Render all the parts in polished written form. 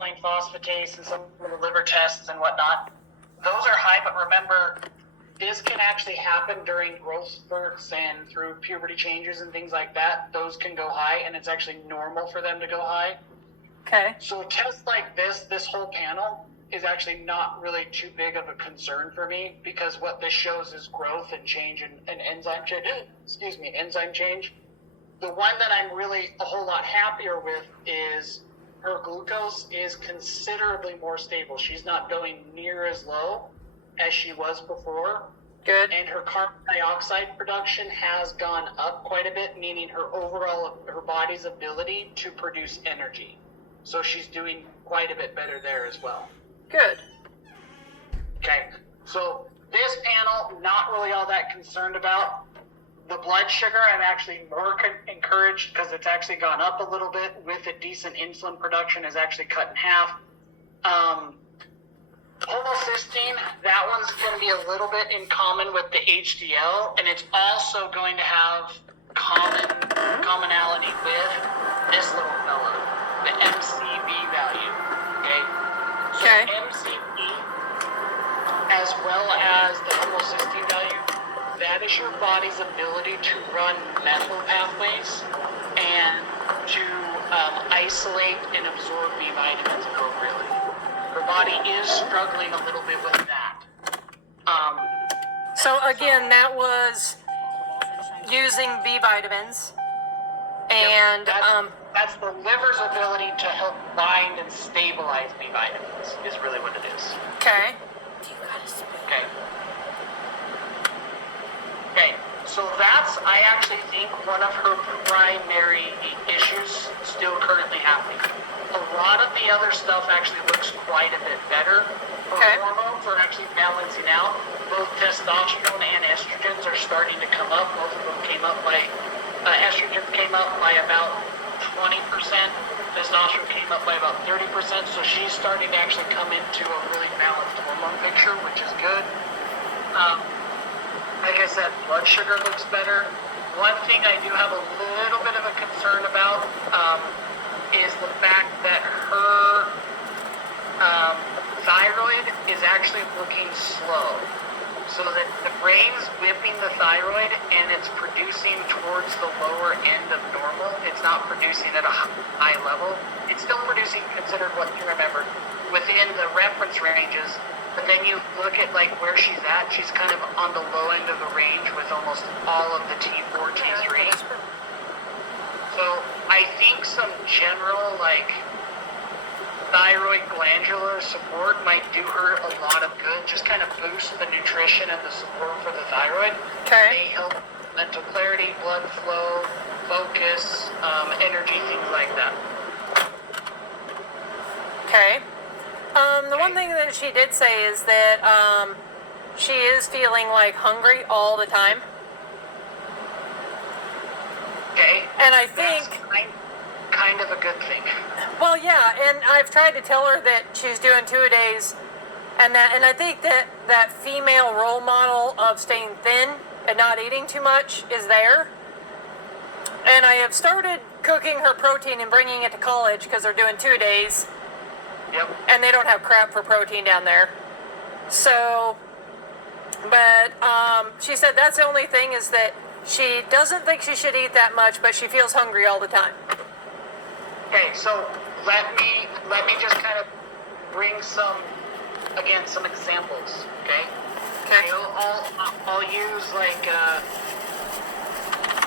phosphatase and some of the liver tests and whatnot, those are high, but remember, this can actually happen during growth spurts and through puberty changes and things like that. Those can go high, and it's actually normal for them to go high. Okay. So tests like this whole panel is actually not really too big of a concern for me, because what this shows is growth and change and enzyme change. Enzyme change. The one that I'm really a whole lot happier with is her glucose is considerably more stable. She's not going near as low as she was before. Good. And her carbon dioxide production has gone up quite a bit, meaning her body's ability to produce energy. So she's doing quite a bit better there as well. Good. Okay, so this panel, not really all that concerned about. The blood sugar, I'm actually more encouraged because it's actually gone up a little bit with a decent insulin production, is actually cut in half. Homocysteine, that one's going to be a little bit in common with the HDL, and it's also going to have commonality with this little fella, the MCV value. Okay. So MCV, as well as the homocysteine value, that is your body's ability to run methyl pathways and to isolate and absorb B vitamins appropriately. Her body is struggling a little bit with that. So again, that was using B vitamins, and that's the liver's ability to help bind and stabilize B vitamins is really what it is. Okay. Okay, so that's, I actually think, one of her primary issues still currently happening. A lot of the other stuff actually looks quite a bit better. Her hormones are actually balancing out. Both testosterone and estrogens are starting to come up. Both of them came up by, estrogen came up by about 20%. Testosterone came up by about 30%. So she's starting to actually come into a really balanced hormone picture, which is good. Like I said, blood sugar looks better. One thing I do have a little bit of a concern about is the fact that her thyroid is actually looking slow. So that the brain's whipping the thyroid and it's producing towards the lower end of normal. It's not producing at a high level. It's still producing, considered what you remember, within the reference ranges. But then you look at like where she's at, she's kind of on the low end of the range with almost all of the T4, T3. So I think some general like thyroid glandular support might do her a lot of good. Just kind of boost the nutrition and the support for the thyroid. Okay. May help mental clarity, blood flow, focus, energy, things like that. Okay. The one thing that she did say is that she is feeling like hungry all the time. Okay. And I think that's kind of a good thing. Well, yeah, and I've tried to tell her that she's doing 2-a-days, and I think that female role model of staying thin and not eating too much is there. And I have started cooking her protein and bringing it to college because they're doing 2-a-days. Yep. And they don't have crap for protein down there. So, but she said that's the only thing is that she doesn't think she should eat that much, but she feels hungry all the time. Okay, so let me just kind of bring some examples, okay? Okay. I'll use like,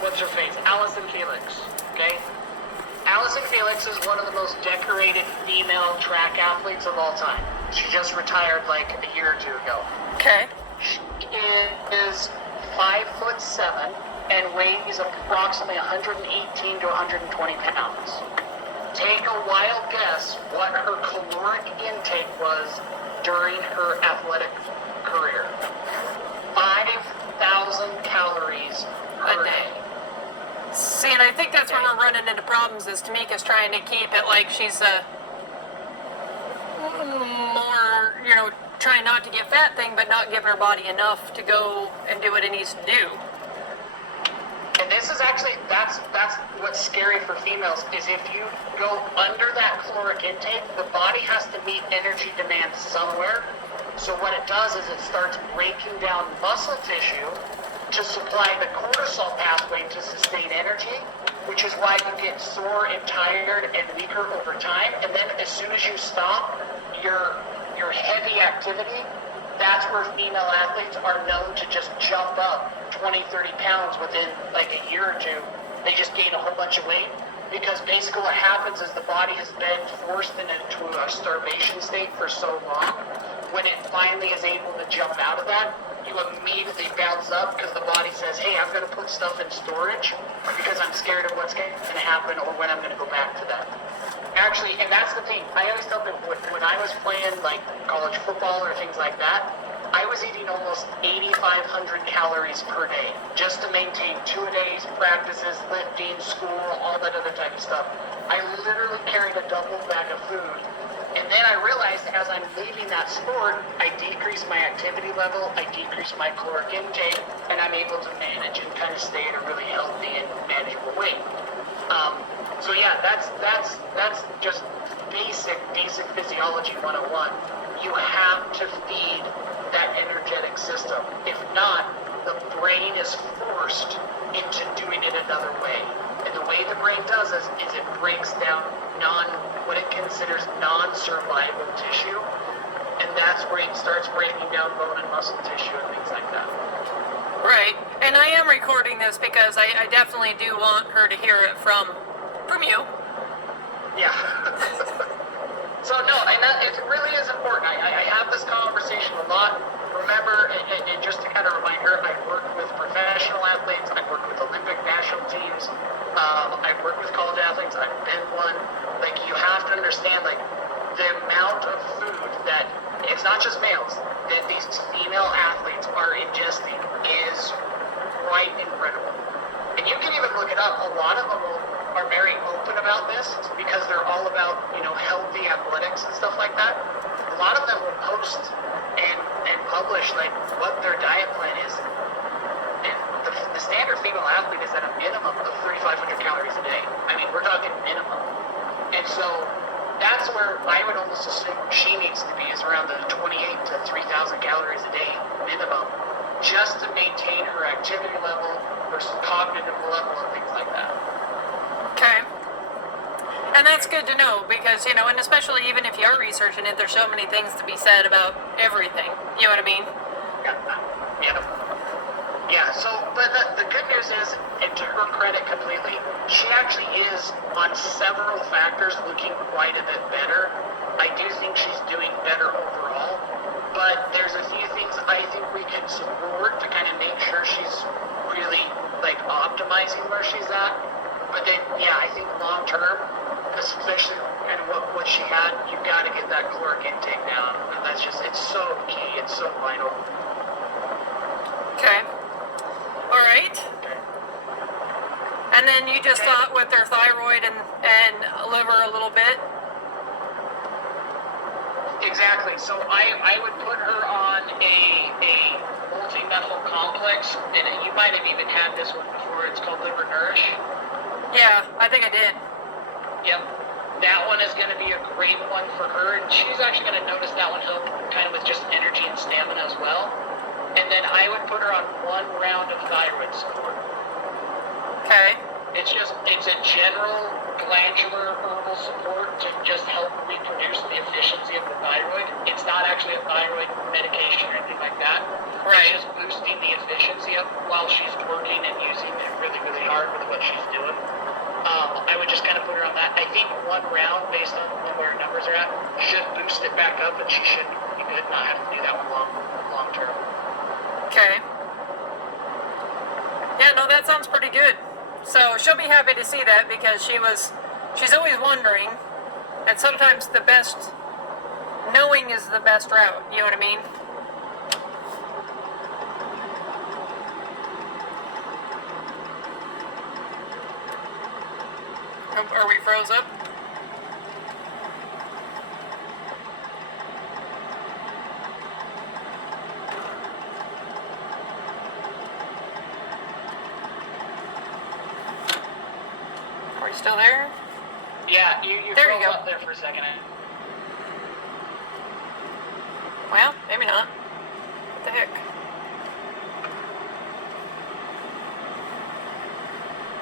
what's her face? Allison Felix, okay? Allison Felix is one of the most decorated female track athletes of all time. She just retired like a year or two ago. Okay. She is 5'7" and weighs approximately 118 to 120 pounds. Take a wild guess what her caloric intake was during her athletic career. 5,000 calories per day. See, and I think that's where we're running into problems is Tamika's trying to keep it like she's more, trying not to get fat thing, but not giving her body enough to go and do what it needs to do. And And this is actually, that's what's scary for females, is if you go under that caloric intake, the body has to meet energy demand somewhere. So what it does is it starts breaking down muscle tissue to supply the cortisol pathway to sustain energy, which is why you get sore and tired and weaker over time. And then as soon as you stop your heavy activity, that's where female athletes are known to just jump up 20, 30 pounds within like a year or two. They just gain a whole bunch of weight, because basically what happens is the body has been forced into a starvation state for so long. When it finally is able to jump out of that, you immediately bounce up because the body says, hey, I'm going to put stuff in storage because I'm scared of what's going to happen or when I'm going to go back to that. Actually, and that's the thing, I always tell people, when I was playing like college football or things like that, I was eating almost 8,500 calories per day just to maintain 2-a-days, practices, lifting, school, all that other type of stuff. I literally carried a double bag of food. And then I realized as I'm leaving that sport, I decrease my activity level, I decrease my caloric intake, and I'm able to manage and kind of stay at a really healthy and manageable weight. So yeah, that's just basic physiology 101. You have to feed that energetic system. If not, the brain is forced into doing it another way. And the way the brain does this is it breaks down what it considers non-survival tissue, and that's where it starts breaking down bone and muscle tissue and things like that. Right, and I am recording this because I definitely do want her to hear it from you. Yeah. So no, and it really is important. I have this conversation a lot. Remember, and just to kind of remind her, I've worked with professional athletes, I've worked with Olympic national teams, I've worked with college athletes, I've been one. Like, you have to understand, like, the amount of food that, it's not just males, that these female athletes are ingesting is quite incredible. And you can even look it up. A lot of them are very open about this because they're all about, healthy athletics and stuff like that. A lot of them will post and publish like what their diet plan is. And the standard female athlete is at a minimum of 3,500 calories a day. I mean, we're talking minimum. And so that's where I would almost assume she needs to be, is around the 28 to 3,000 calories a day minimum, just to maintain her activity level, her cognitive level, and things like that. Okay. And that's good to know because, and especially even if you are researching it, there's so many things to be said about everything. You know what I mean? Yeah, so, but the good news is, and to her credit completely, she actually is, on several factors, looking quite a bit better. I do think she's doing better overall, but there's a few things I think we can support to kind of make sure she's really, optimizing where she's at. But then, yeah, I think long term, especially kind of what she had, you've got to get that caloric intake down. And that's just, it's so key, it's so vital. Okay. All right. Okay. And then you just thought with their thyroid and liver a little bit? Exactly. So I would put her on a multi-methyl complex, and you might have even had this one before. It's called Liver Nourish. Yeah, I think I did. Yep. That one is going to be a great one for her, and she's actually going to notice that one help kind of with just energy and stamina as well. And then I would put her on 1 round of thyroid support. Okay. It's a general glandular herbal support to just help reproduce the efficiency of the thyroid. It's not actually a thyroid medication or anything like that. Right. It's just boosting the efficiency up while she's working and using it really, really hard with what she's doing. I would just kind of put her on that. I think 1 round, based on where her numbers are at, should boost it back up, and she should be good, not have to do that one long term. Okay. Yeah, no, that sounds pretty good. So she'll be happy to see that because she's always wondering, and sometimes the best knowing is the best route. You know what I mean? Are we froze up? Still there? Yeah, you There you froze go. up there for a second. Well, maybe not. What the heck?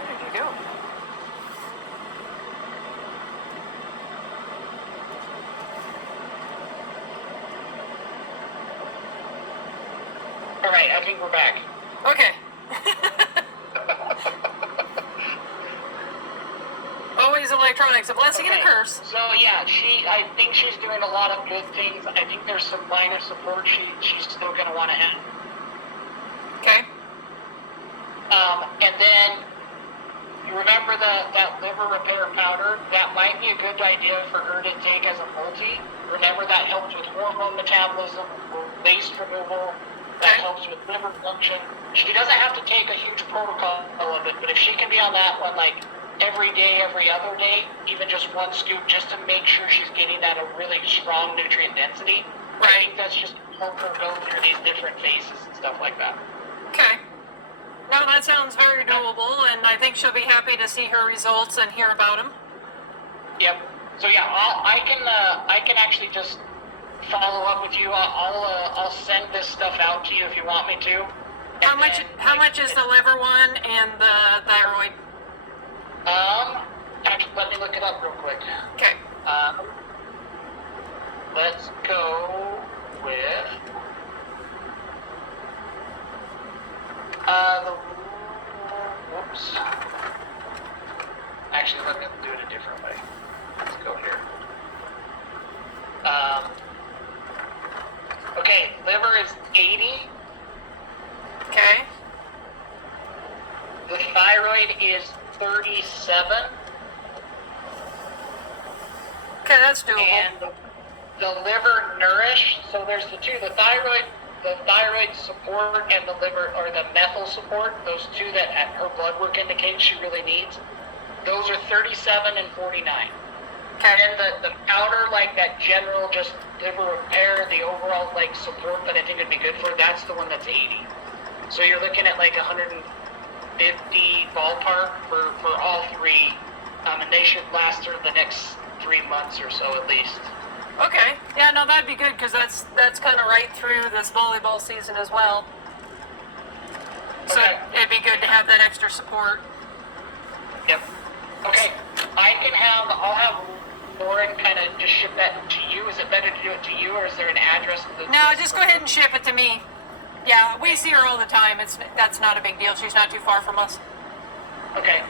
Where did you go? All right, I think we're back. Okay. Always electronics, a blessing and a curse. So yeah, I think she's doing a lot of good things. I think there's some minor support she's still going to want to have. Okay. And then you remember that liver repair powder? That might be a good idea for her to take as a multi. Remember that helps with hormone metabolism, waste removal. That helps with liver function. She doesn't have to take a huge protocol of it, but if she can be on that one like every day, every other day, even just one scoop, just to make sure she's getting that a really strong nutrient density. I think that's just help her go through these different phases and stuff like that. Okay. No, that sounds very doable, and I think she'll be happy to see her results and hear about them. Yep. So yeah, I can actually just follow up with you. I'll send this stuff out to you if you want me to. How much is the liver one and the thyroid? Actually, let me look it up real quick. Okay. Let's go with whoops. Actually, let me do it a different way. Let's go here. Okay, liver is 80. Okay. The thyroid is 37. Okay, that's doable. And the liver nourish. So there's the two: the thyroid support, and the liver or the methyl support. Those two that at her blood work indicates she really needs. Those are 37 and 49. Okay. And the powder, like that general just liver repair, the overall like support that I think would be good for, that's the one that's 80. So you're looking at like 150 ballpark for all three, and they should last her the next 3 months or so at least. Okay. Yeah, no, that'd be good because that's kind of right through this volleyball season as well. So Okay. it'd be good to have that extra support. Yep. Okay. I'll have Lauren kind of just ship that to you. Is it better to do it to you, or is there an address? No, just go ahead and ship it to me. Yeah, we see her all the time. That's not a big deal. She's not too far from us. Okay.